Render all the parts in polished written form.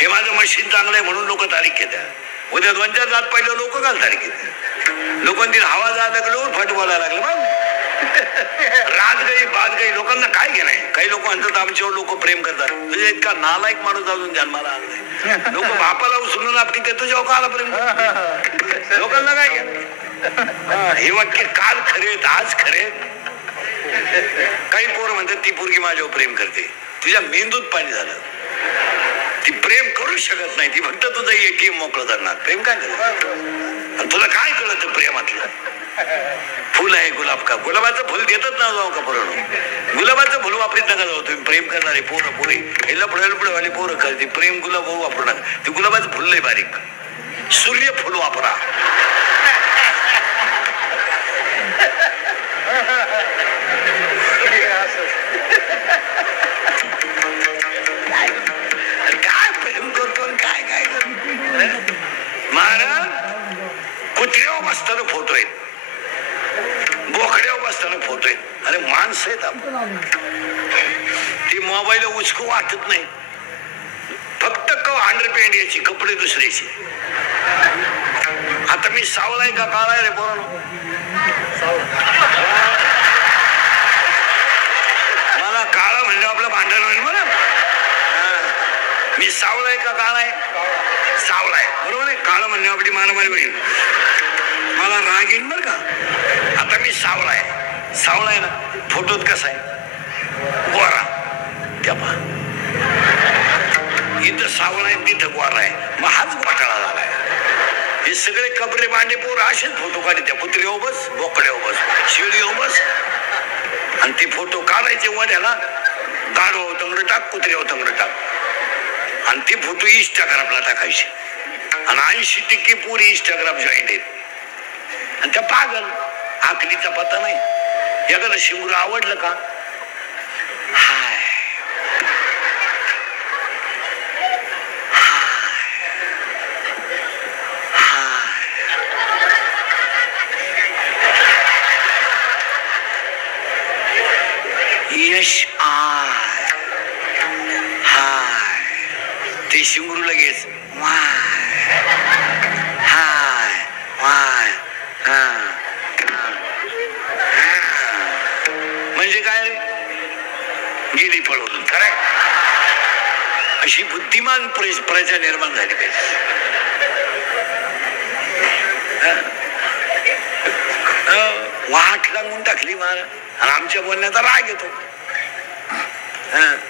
हे माझं मशीन चांगलं आहे म्हणून लोक तारीख घेतात. उद्या 2-4 जात पहिलं लोक काल तारीख घेतात. लोकांनी हवा जायला लागलो फट बोलायला लागले मग राजगाई बादगाई लोकांना काय घेणं. काही लोक म्हणतात आमच्यावर लोक प्रेम करतात. तुझ्या इतका नालायक माणूस अजून जन्माला आला. लोक बापाला उचलून आपली ते तुझ्या काला प्रेम लोकांना काय घेणं. हे वाक्य काल खरे आज खरे. काही पोरं म्हणतात ती पोरगी माझ्यावर प्रेम करते. तुझ्या मेंदूत पाणी झालं. ती प्रेम करू शकत नाही. ती फक्त तुझं ATM मोकळं करणार. प्रेम काय करणार. तुला काय कळत प्रेमातलं. फुल आहे गुलाब का. गुलाबाचं फुल देतच ना जाऊ का पोरं. गुलाबाचं फुल वापरीत नका जाऊ तुम्ही. प्रेम करणारे पोरं पोरी हे लपडे पोरं करते. प्रेम गुलाब वापरू नका. ते गुलाबाचं फुल लय बारीक. सूर्यफुल वापरा. काय प्रेम करतो काय काय करतो. महाराज कुत्र्यावर बसताना फोटो आहेत. बोकड्यावर बसताना फोटो आहेत. अरे माणसं आहेत आपण. ती मोबाईल उचकू वाटत नाही. फक्त अंडरपॅन्ट याची कपडे दुसऱ्याची. आता मी सावलाय का काळा रे बोला. मला काळा म्हणजे आपलं भांडण होईल मला. मी सावलाय का काळाय. सावलाय बरोबर आहे. काळं म्हणजे आपली मारामारी होईल. मला राग येईल बरं का. आता मी सावलाय. सावलाय ना फोटोत कसा आहे गोरा. त्या पहा इथं सावळा आहे तिथं गोरा आहे. मग हाच घोटाळा झालाय. हे सगळे कपडे भांडे पोर असेच फोटो काढते. त्या कुत्र्यावर बस बोकड्यावर बस शेळीवर बस आणि ते फोटो काढायचे वड्याला. गाडवा तंगड टाक कुत्र्यावर तंगड टाक आणि ते फोटो इंस्टाग्रामला टाकायचे. आणि 80% पुरी इंस्टाग्राम जॉईन आहेत. आणि त्या पागल आकलीचा पत्ता नाही. एखादं शिंगूर आवडलं का हाय यश आय हाय. ते शिंगरू लगेच वाय हाय वाय. म्हणजे काय गेली पळवून खरं. अशी बुद्धिमान प्रजा निर्माण झाली पाहिजे. वाट लागून टाकली मला आणि आमच्या बोलण्याचा राग येतो.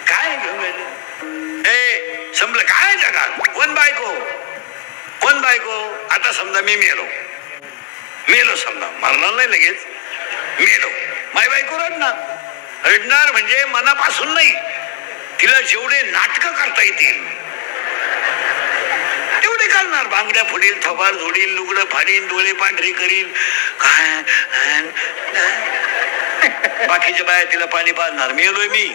काय घेऊन हे समजलं काय जगात कोण बायको कोण बायको. आता समजा मी मेलो समजा मरणार नाही लगेच मेलो. माय बायको रडणार म्हणजे मनापासून नाही. तिला जेवढे नाटक करता येतील तेवढे करणार. बांगड्या फोडील थोबाड झोडील लुगडं फाडील डोळे पांढरे करील काय. बाकीच्या बाया तिला पाणी पाजणार. मेलोय मी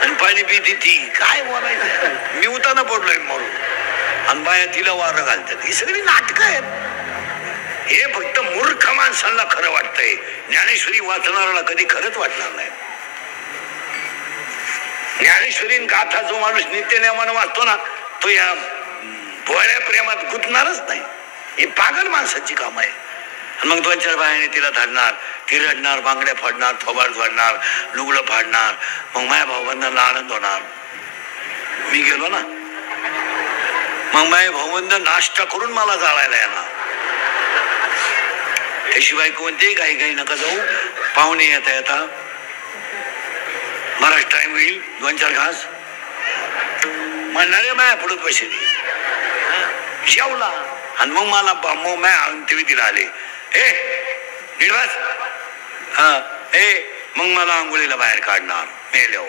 आणि पाणी पिती ती काय बोलायचं. मी उताना पडलोय मरून आणि बाया तिला वारं घालतात. ही सगळी नाटकं आहेत. हे फक्त मूर्ख माणसांना खरं वाटतंय. ज्ञानेश्वरी वाचणाऱ्याला कधी खरंच वाटणार नाही. ज्ञानेश्वरी गाथा जो माणूस नित्यनेमानं वाचतो ना तो या भोळ्या प्रेमात गुंतणारच नाही. ही पागल माणसाची काम आहे. मग 2-4 बायाने तिला धरणार. ती रडणार बांगड्या फाडणार थोबाड फाडणार लुगडं फाडणार. मग माझ्या भाऊबंधांना आनंद होणार. मी गेलो ना मग माझे भाऊबंध नाश्ता करून मला जाळायला येणार. त्याशिवाय कोणतेही काही नका जाऊ. पाहुणे येता बराच टाइम होईल 2-4 घास म्हणणारे माया पुढे पैसे जेवला आणि मग मला मग माया ते तिला आले ए निर्वास हा मग मला आंघोळीला बाहेर काढणार. मेल्यावर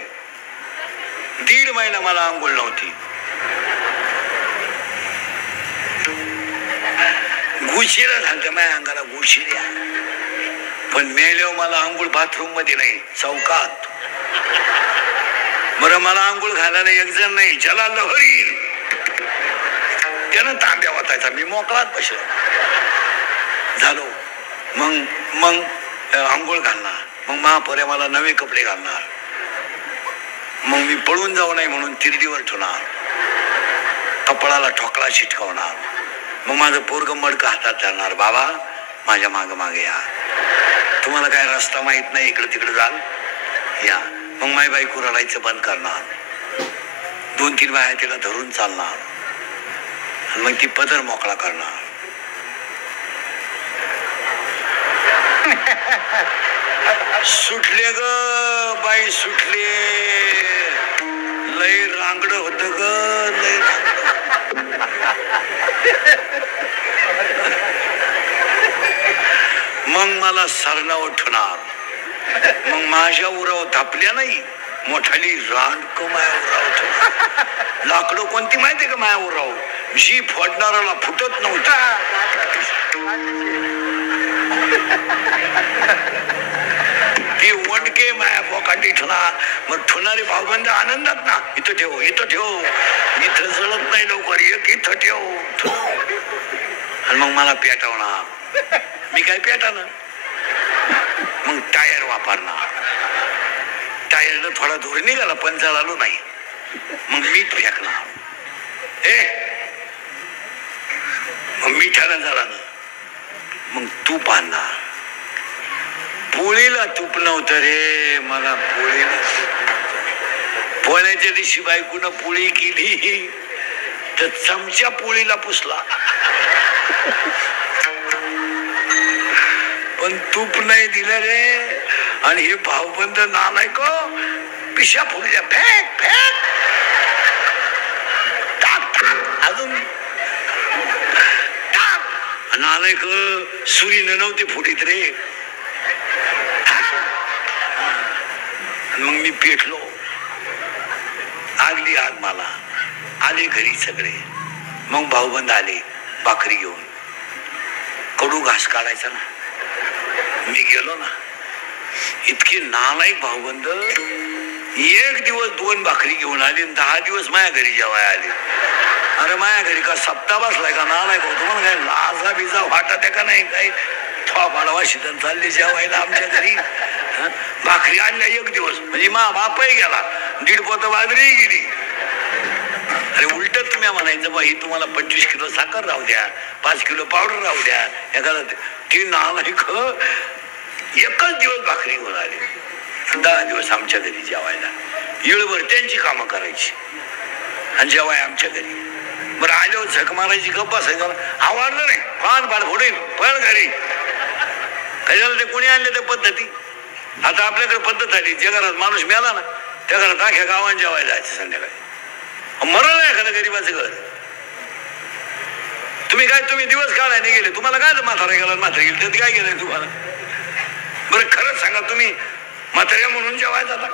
1.5 महिना मला आंघोळ नव्हती. गुशीला झालं माझ्या अंगाला गुशील्या. पण मेल्यावर मला आंघोळ बाथरूम मध्ये नाही चौकात. बरं मला आंघोळ घालायला एक जण नाही ज्याला लहरी त्यानं तांब्या वाचायचा. मी मोकळात बसलो झालो. मग आंघोळ घालणार. मग महापोऱ्या मला नवे कपडे घालणार. मग मी पळून जाऊ नये म्हणून तिरडीवर ठेवणार, कपाळाला ठोकळा चिटकवणार. मग माझं पोरग मडकं हातात धरणार, बाबा माझ्या मागे मागे या, तुम्हाला काय रस्ता माहित नाही, इकडे तिकडे जाल या. मग माय बायको रडायचं बंद करणार, 2-3 बाया तिला धरून चालणार, मग ती पदर मोकळा करणार. सुटले ग बाई सुटले, लय रांगड होत ग, लय रांगड. मग मला सरणा उठणार, मग माझ्या उराव थापल्या नाही, मोठाली रांडक माया उराव ठेवणार. लाकडं कोणती माहितीये का माया उराव, जी फोडणाराला फुटत नव्हता. ती वंडके माया बोकांडी ठेवणार. मग ठेवणारे भाऊबंद आनंदात ना, इथं ठेव इथं ठेव, इथं जळत नाही लवकर, एक इथं ठेव. आणि मग मला पेटवणार, मी काय पेटाना. मग टायर वापरणार, टायरनं थोडा धूर निघाला पण जळालो नाही, मग मीठ फेकणार. मग मिठानं जळालं, मग तूप आणणार. पोळीला तूप नव्हतं रे, मला पोळीला पोळ्याच्या दिवशी बायकोनं पोळी केली तर चमचा पोळीला पुसला, पण तूप नाही दिलं रे. आणि हे भाऊबंद नालायक पिशा फुगल्या, फेक फेक टाक टाक अजून टाक. नालायक सुरीनं नव्हते फुटीत रे. मग मी पेटलो, लागली आग मला. आले घरी सगळे, मग भाऊबंद आले भाकरी घेऊन. कडू घास काढायचा ना, मी गेलो ना. इतके नालायक भाऊबंद, 1 दिवस 2 भाकरी घेऊन आले, 10 दिवस माझ्या घरी जेवाय आले. अरे माझ्या घरी का सप्ताह बसलाय का नालायक होतो, मला काय लाजा बिजा वाटत आहे का नाही, काही थोपाडवा शिदन चालले जेवायला आमच्या घरी. भाकरी आणल्या 1 दिवस म्हणजे मा बापही गेला, 1.5 पोतं बाजरी गेली. अरे उलट तुम्ही म्हणायचं बा, ही तुम्हाला 25 किलो साखर राहू द्या, 5 किलो पावडर राहू द्या. एखादा ती नालायक 1च दिवस भाकरी घेऊन आले, 10 दिवस आमच्या घरी जेवायला. येळभर त्यांची कामं करायची आणि जेवाय आमच्या घरी. बरं आल्यावर झक मारायची, गप्पा सांगायला आवडलं नाही, फार फार फोडेल पण घरी. कशाला ते कोणी आणले त्या पद्धती. आता आपल्याकडे पद्धत आली, ज्या घरात माणूस मिळाला ना त्या घरात अख्या गावात जेवायला जायचं संध्याकाळी. मरण नाही एखादं गरीबाचं घर. तुम्ही दिवस काढायला गेले, तुम्हाला काय म्हातारा गेला म्हातारा गेले, त्यात काय गेलंय तुम्हाला. बरं खरंच सांगा, तुम्ही म्हाताऱ्या म्हणून जेवायला जाता.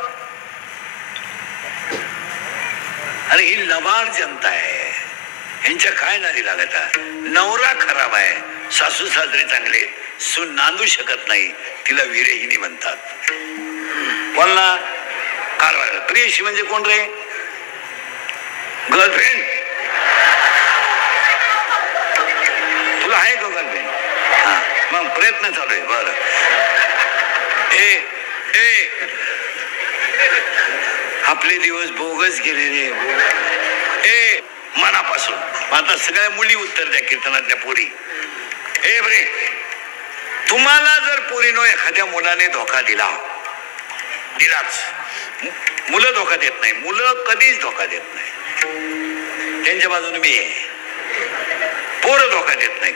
आणि ही लबाड जनता आहे, यांच्या काय नादी लागत आहे. नवरा खराब आहे, सासू सासरे चांगले, सून नांदू शकत नाही, तिला विरेहिनी म्हणतात. कोणला कारवार. प्रियशी म्हणजे कोण रे, गर्लफ्रेंड. तुला आहे का गर्लफ्रेंड. हा मग प्रयत्न चालू आहे. बरं आपले दिवस बोगस गेले रे, मनापासून. आता सगळ्या मुली उत्तर द्या कीर्तनातल्या पोरी. बरे, तुम्हाला जर पोरीनो एखाद्या मुलाने धोका दिलाच, मुलं धोका देत नाही, मुलं कधीच धोका देत नाही, त्यांच्या बाजूने मी आहे. पोरं धोका देत नाही,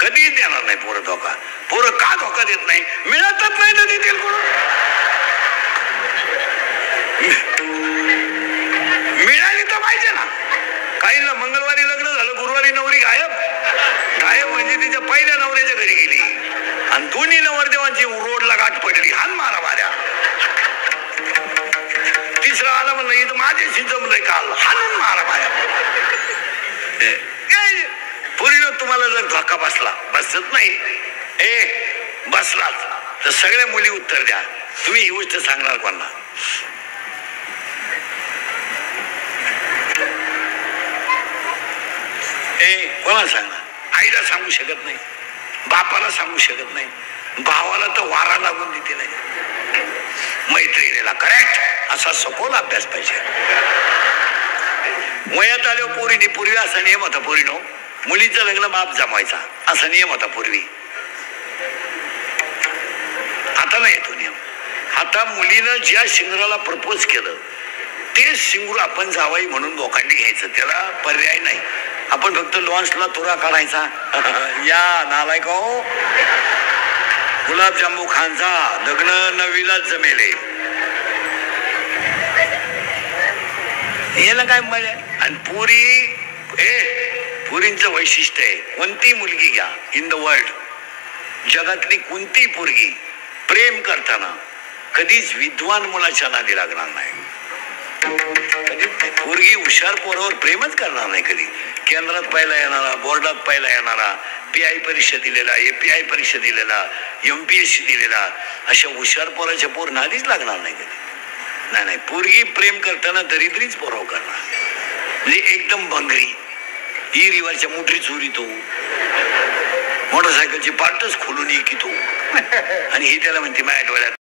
कधीच देणार नाही पोरं धोका. पोरं का धोका देत नाही, मिळतच नाही तर देतील कोण. मिळाली तर पाहिजे ना. काहींना मंगळवारी लग्न झालं, गुरुवारी नवरी गायब म्हणजे तिच्या पहिल्या नवऱ्याच्या घरी गेली आणि दोन्ही नवरदेवांची रोडला गाठ पडली, हान मारा माऱ्या. तिसरा आला म्हणलं इथं माझ्याशी जमलंय काल, हाणून मारा माऱ्या. पुरीनं तुम्हाला जर धोका बसत नाही, बसलाच तर सगळ्या मुली उत्तर द्या. तुम्ही ही गोष्ट सांगणार कोणाला. कोणाला सांगणार. आईला सांगू शकत नाही, बापाला सांगू शकत नाही, भावाला तर वारा लागून देते नाही. मैत्रिणीला करेक्ट असा सखोल अभ्यास पाहिजे. वयात आल्यावर पोरीने पूर्वी असा नियम होता, पोरीनो मुलीचं लग्न बाप जमायचा असा नियम होता पूर्वी. आता नाही येतो नियम. आता मुलीनं ज्या शिंगराला प्रपोज केलं ते शिंगूर आपण जावाई म्हणून लोकांनी घ्यायचं, त्याला पर्याय नाही. आपण फक्त लॉन्चला तुरा काढायचा या नालायक हो, गुलाबजामू खानचा लग्न नवीलाच जमेले याला काय मजा. आणि पुरींचं वैशिष्ट्य आहे, कोणती मुलगी घ्या इन द वर्ल्ड, जगातली कोणती पोरगी प्रेम करताना कधीच विद्वान मुलाच्या नादी लागणार नाही. कधीच नाही. पोरगी हुशार पोरावर प्रेमच करणार नाही कधी. केंद्रात पहिला येणारा, बोर्डात पहिला येणारा, PI परीक्षा दिलेला, API परीक्षा दिलेला, MPSC दिलेला, अशा हुशार पोराच्या पोर नादीच लागणार नाही कधी. नाही, पोरगी प्रेम करताना दरिद्रीच पोराव करणार, म्हणजे एकदम भंगरी, ही रिवारच्या मोठरी चोरी तो, मोटरसायकलची पार्टच खोलून की तो, आणि ही त्याला म्हणते माझ्या डोळ्यात